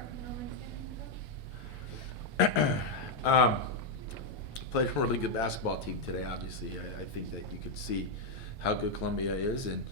apart from the Wednesday night game? Played a really good basketball team today. Obviously, I think that you could see how good Columbia is, and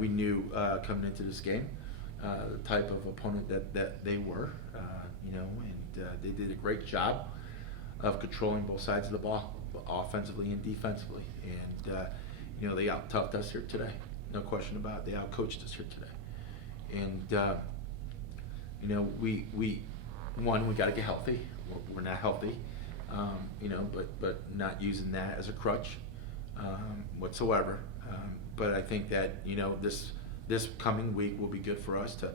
we knew coming into this game the type of opponent that they were. And they did a great job of controlling both sides of the ball, offensively and defensively. And they out-toughed us here today, no question about it. They out-coached us here today. And we got to get healthy. We're not healthy. But not using that as a crutch whatsoever. But I think that this coming week will be good for us to,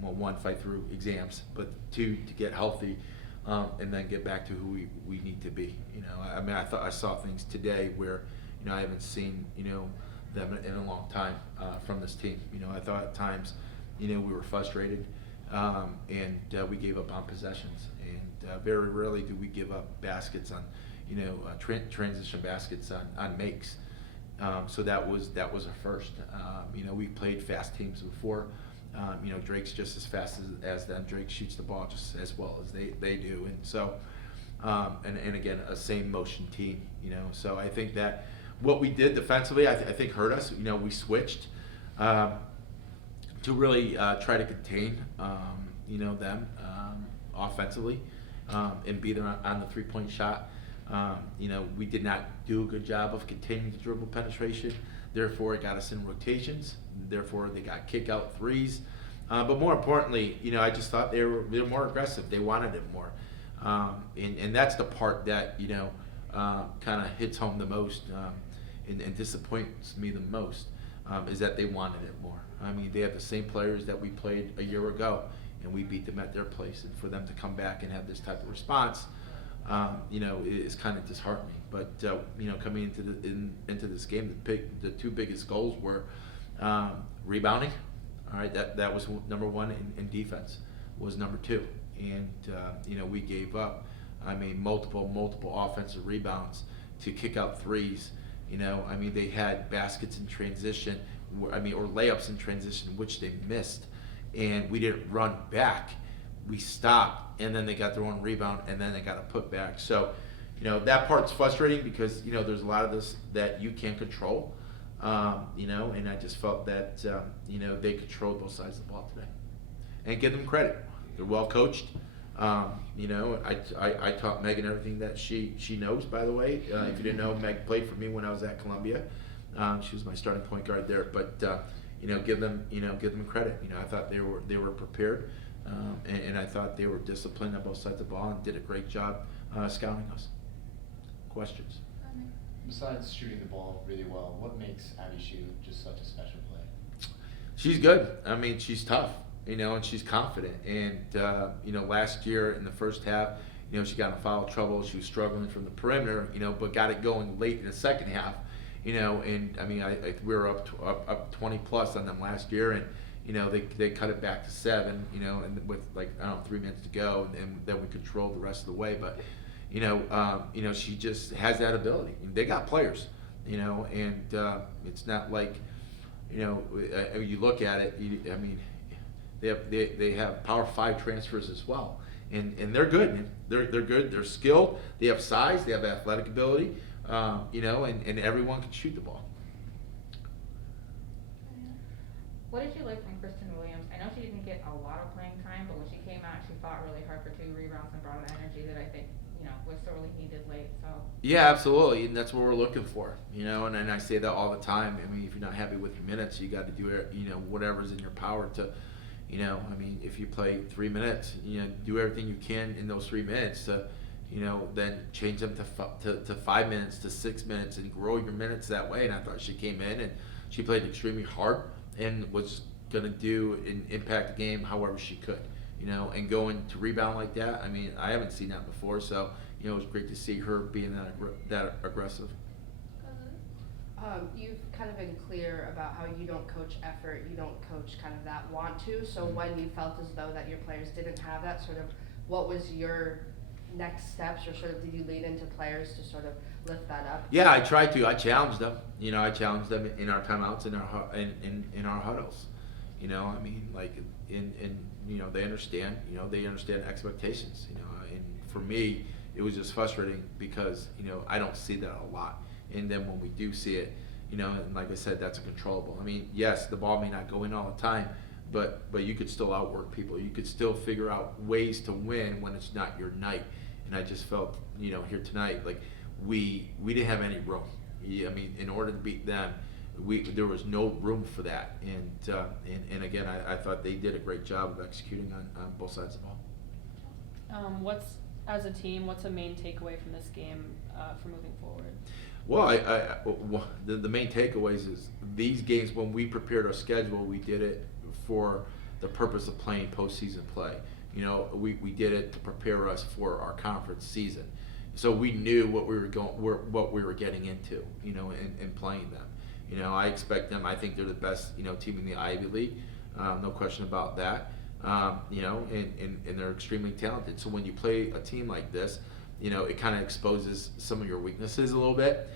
one, fight through exams, but two, to get healthy, and then get back to who we need to be. I saw things today where I haven't seen them in a long time from this team. I thought at times we were frustrated. And we gave up on possessions, and very rarely do we give up baskets on, transition baskets on makes. So that was a first. We played fast teams before. Drake's just as fast as them. Drake shoots the ball just as well as they do, and so and again a same motion team. So I think that what we did defensively, I think hurt us. We switched. To really try to contain, them offensively and beat them on the three-point shot. We did not do a good job of containing the dribble penetration. Therefore, it got us in rotations. Therefore, they got kick-out threes. But more importantly, I just thought they were more aggressive. They wanted it more. And that's the part that, kind of hits home the most and disappoints me the most, is that they wanted it more. They have the same players that we played a year ago, and we beat them at their place. And for them to come back and have this type of response, is kind of disheartening. But coming into this game, the two biggest goals were rebounding. All right, that was number one, and defense was number two. And we gave up. Multiple offensive rebounds to kick out threes. They had baskets in transition, or layups in transition, which they missed, and we didn't run back. We stopped, and then they got their own rebound, and then they got a put back. So, that part's frustrating because, there's a lot of this that you can't control, and I just felt that, they controlled both sides of the ball today. And give them credit. They're well coached. I taught Megan everything that she knows, by the way. If you didn't know, Meg played for me when I was at Columbia. She was my starting point guard there. But give them credit. I thought they were prepared, and I thought they were disciplined on both sides of the ball and did a great job scouting us. Questions? Besides shooting the ball really well, what makes Abby Shue just such a special player? She's good. She's tough. And she's confident. And, last year in the first half, she got in foul trouble. She was struggling from the perimeter, but got it going late in the second half, and we were up 20 plus on them last year, and, they cut it back to 7, and with 3 minutes to go, and then we controlled the rest of the way. But, she just has that ability. They got players, and it's not like, you look at it, They have Power 5 transfers as well, and they're good. They're good. They're skilled. They have size. They have athletic ability. And everyone can shoot the ball. What did you like from Kristen Williams? I know she didn't get a lot of playing time, but when she came out, she fought really hard for 2 rebounds and brought an energy that I think was sorely needed late. So yeah, absolutely, and that's what we're looking for. And I say that all the time. If you're not happy with your minutes, you got to do whatever's in your power to. If you play 3 minutes, do everything you can in those 3 minutes to, then change them to 5 minutes, to 6 minutes, and grow your minutes that way. And I thought she came in and she played extremely hard and was going to do and impact the game however she could, and going to rebound like that. I haven't seen that before, so, it was great to see her being that aggressive. You've kind of been clear about how you don't coach effort, you don't coach kind of that want to. So when you felt as though that your players didn't have that, sort of, what was your next steps, or sort of did you lead into players to sort of lift that up? Yeah, I tried to. I challenged them. I challenged them in our timeouts, in our huddles. You know, I mean, like, you know, they understand expectations, you know, and for me, it was just frustrating because, you know, I don't see that a lot. And then when we do see it, you know, and like I said, that's a controllable. I mean, yes, the ball may not go in all the time, but you could still outwork people. You could still figure out ways to win when it's not your night. And I just felt, you know, here tonight, like we didn't have any room. I mean, in order to beat them, there was no room for that. And again, I thought they did a great job of executing on both sides of the ball. As a team, what's a main takeaway from this game for moving forward? Well, the main takeaways is these games, when we prepared our schedule, we did it for the purpose of playing postseason play. You know, we did it to prepare us for our conference season. So we knew what we were getting into, you know, in playing them. You know, I expect them. I think they're the best, you know, team in the Ivy League, no question about that. You know, and they're extremely talented. So when you play a team like this, you know, it kind of exposes some of your weaknesses a little bit.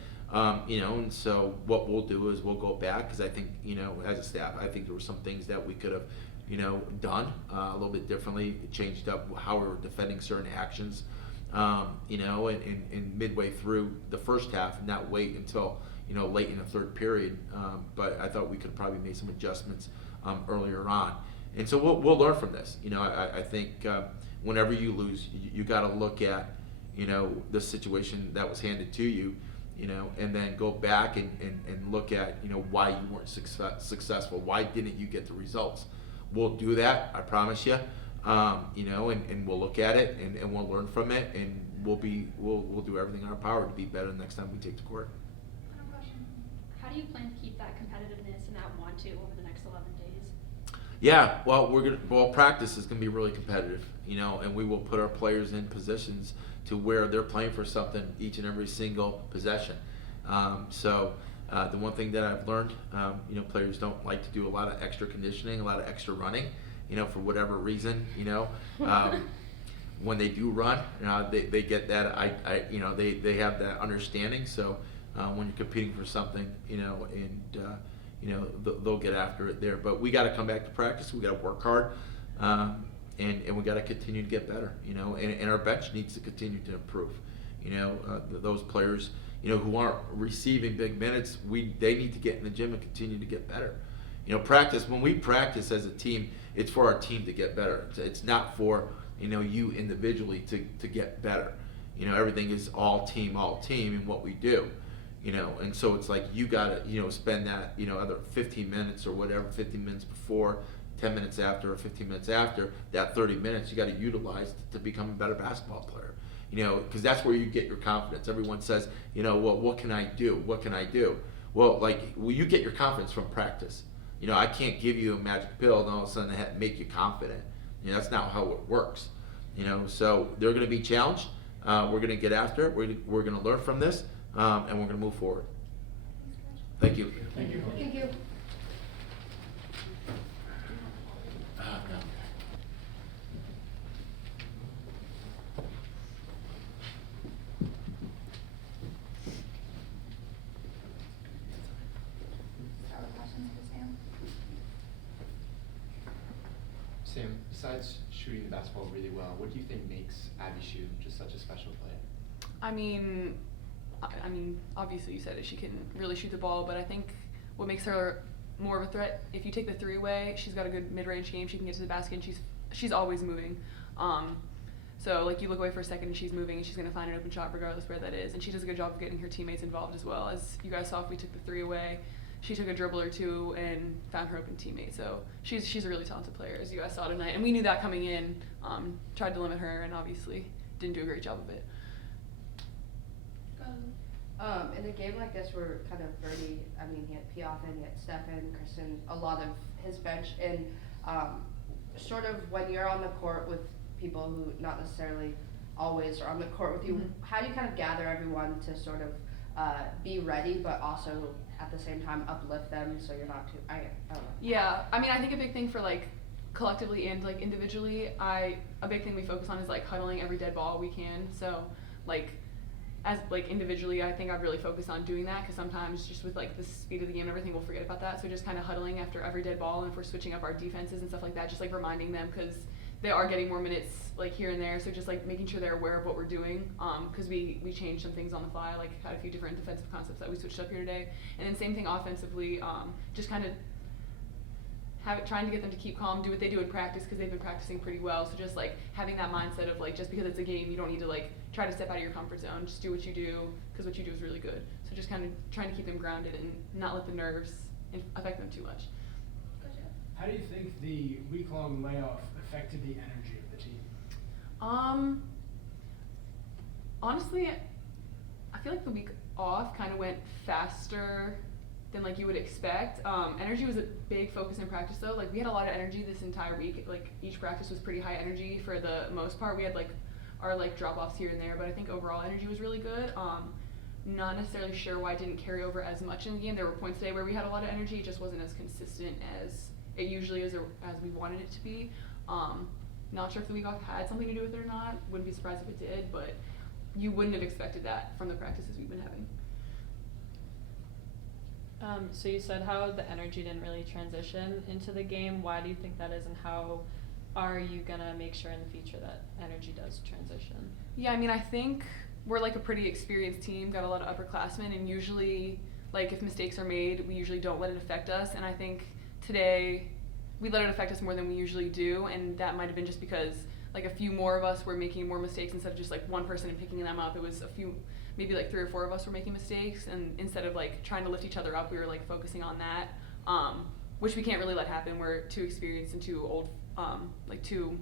You know, and so what we'll do is we'll go back, because I think, you know, as a staff, I think there were some things that we could have, you know, done a little bit differently, changed up how we were defending certain actions, you know, and midway through the first half, not wait until, you know, late in the third period. But I thought we could have probably made some adjustments earlier on. And so we'll learn from this. You know, I think whenever you lose, you got to look at, you know, the situation that was handed to you, you know, and then go back and look at, you know, why you weren't successful. Why didn't you get the results? We'll do that, I promise you. You know, and we'll look at it and we'll learn from it, and we'll do everything in our power to be better the next time we take the court. Final question. How do you plan to keep that competitiveness and that want to over the next 11 days? Yeah, well, practice is gonna be really competitive, you know, and we will put our players in positions to where they're playing for something each and every single possession. So the one thing that I've learned, you know, players don't like to do a lot of extra conditioning, a lot of extra running, you know, for whatever reason, you know. When they do run, they get that, you know, they have that understanding. So when you're competing for something, you know, and you know, they'll get after it there. But we got to come back to practice. We got to work hard, and we got to continue to get better. You know, and our bench needs to continue to improve. You know, those players, you know, who aren't receiving big minutes, they need to get in the gym and continue to get better. You know, practice. When we practice as a team, it's for our team to get better. It's not for, you know, you individually to get better. You know, everything is all team in what we do. You know, and so it's like you gotta, you know, spend that, you know, other 15 minutes or whatever, 15 minutes before, 10 minutes after, or 15 minutes after, that 30 minutes you gotta utilize to become a better basketball player. You know, because that's where you get your confidence. Everyone says, you know, well, what can I do? What can I do? Well, you get your confidence from practice. You know, I can't give you a magic pill and all of a sudden make you confident. You know, that's not how it works. You know, so they're going to be challenged. We're going to get after it. We're going to learn from this, and we're going to move forward. Thank you. Thank you. Thank you. Start with questions for Sam. Sam, besides shooting the basketball really well, what do you think makes Abby Shue just such a special player? I mean, obviously you said it. She can really shoot the ball, but I think what makes her more of a threat, if you take the three away, she's got a good mid-range game. She can get to the basket, and she's always moving. So like you look away for a second, and she's moving, and she's gonna find an open shot regardless where that is. And she does a good job of getting her teammates involved as well. As you guys saw, if we took the three away, she took a dribble or two and found her open teammate. So she's a really talented player, as you guys saw tonight. And we knew that coming in. Tried to limit her, and obviously didn't do a great job of it. In a game like this where kind of Birdie, I mean, he had Piafen, he had Stefan, Kristen, a lot of his bench, and sort of when you're on the court with people who not necessarily always are on the court with you, how do you kind of gather everyone to sort of be ready, but also at the same time uplift them so you're not too, I don't know. Yeah, I mean, I think a big thing for like collectively and like individually, a big thing we focus on is like huddling every dead ball we can. So like as like individually, I think I'd really focus on doing that because sometimes just with like the speed of the game and everything, we'll forget about that. So just kind of huddling after every dead ball, and if we're switching up our defenses and stuff like that, just like reminding them because they are getting more minutes like here and there. So just like making sure they're aware of what we're doing because we changed some things on the fly, like had a few different defensive concepts that we switched up here today. And then same thing offensively, just kind of trying to get them to keep calm, do what they do in practice because they've been practicing pretty well. So just like having that mindset of like just because it's a game, you don't need to like try to step out of your comfort zone. Just do what you do because what you do is really good. So just kind of trying to keep them grounded and not let the nerves affect them too much. Gotcha. How do you think the week-long layoff affected the energy of the team? Honestly, I feel like the week off kind of went faster than like you would expect. Energy was a big focus in practice though. Like we had a lot of energy this entire week. Like each practice was pretty high energy for the most part. We had like our like drop-offs here and there, but I think overall energy was really good. Not necessarily sure why it didn't carry over as much in the game. There were points today where we had a lot of energy. It just wasn't as consistent as it usually is or as we wanted it to be. Not sure if the week off had something to do with it or not. Wouldn't be surprised if it did, but you wouldn't have expected that from the practices we've been having. So you said how the energy didn't really transition into the game. Why do you think that is, and how are you gonna make sure in the future that energy does transition? Yeah, I mean, I think we're like a pretty experienced team, got a lot of upperclassmen, and usually, like if mistakes are made, we usually don't let it affect us. And I think today we let it affect us more than we usually do, and that might have been just because like a few more of us were making more mistakes instead of just like one person and picking them up. It was a few, maybe like 3 or 4 of us were making mistakes, and instead of like trying to lift each other up, we were like focusing on that, which we can't really let happen. We're too experienced and too old, like too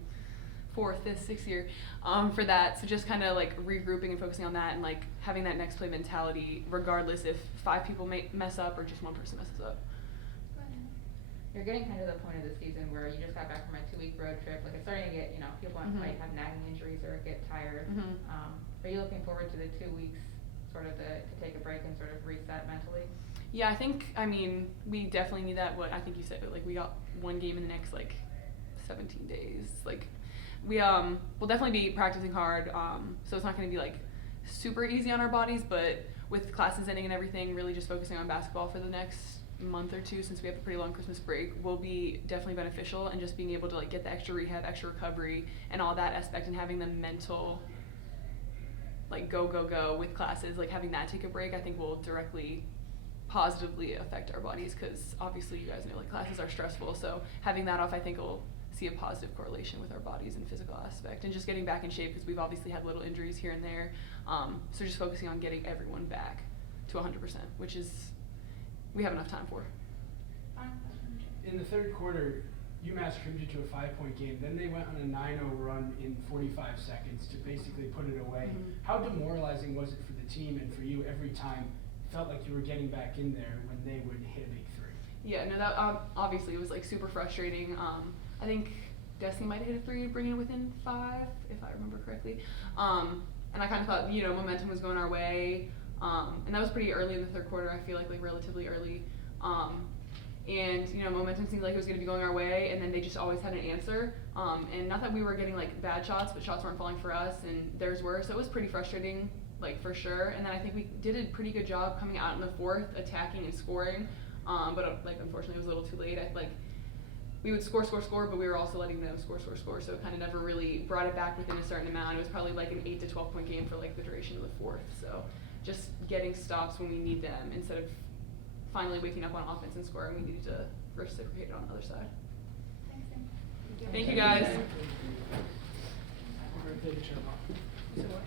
4th, 5th, 6th year for that. So just kind of like regrouping and focusing on that and like having that next play mentality, regardless if 5 people mess up or just one person messes up. You're getting kind of the point of the season where you just got back from a 2-week road trip. Like it's starting to get, people might have nagging injuries or get tired. Are you looking forward to the 2 weeks sort of to take a break and sort of reset mentally? Yeah, I think, I mean, we definitely need that. What I think you said, like we got 1 game in the next like 17 days. Like we will definitely be practicing hard. So it's not going to be like super easy on our bodies, but with classes ending and everything, really just focusing on basketball for the next month or 2 since we have a pretty long Christmas break will be definitely beneficial, and just being able to like get the extra rehab, extra recovery and all that aspect, and having the mental like go with classes, like having that take a break, I think will directly positively affect our bodies because obviously you guys know like classes are stressful, so having that off I think will see a positive correlation with our bodies and physical aspect, and just getting back in shape because we've obviously had little injuries here and there, so just focusing on getting everyone back to 100%, which is we have enough time for. In the third quarter, UMass contributed to a 5-point game. Then they went on a 9-0 run in 45 seconds to basically put it away. How demoralizing was it for the team and for you every time felt like you were getting back in there when they would hit a big 3? Yeah, no, that obviously it was like super frustrating. I think Destiny might have hit a 3 to bring it within 5, if I remember correctly. And I kind of thought, momentum was going our way. And that was pretty early in the third quarter, I feel like relatively early. And momentum seemed like it was going to be going our way, and then they just always had an answer. And not that we were getting like bad shots, but shots weren't falling for us, and theirs were. So it was pretty frustrating, like for sure. And then I think we did a pretty good job coming out in the 4th, attacking and scoring. But like unfortunately it was a little too late. We would score, but we were also letting them score. So it kind of never really brought it back within a certain amount. It was probably like an 8 to 12 point game for like the duration of the 4th. So just getting stops when we need them instead of finally waking up on offense and scoring. We needed to reciprocate it on the other side. Thanks, Sam. Thank you guys. We're going to take a trip off.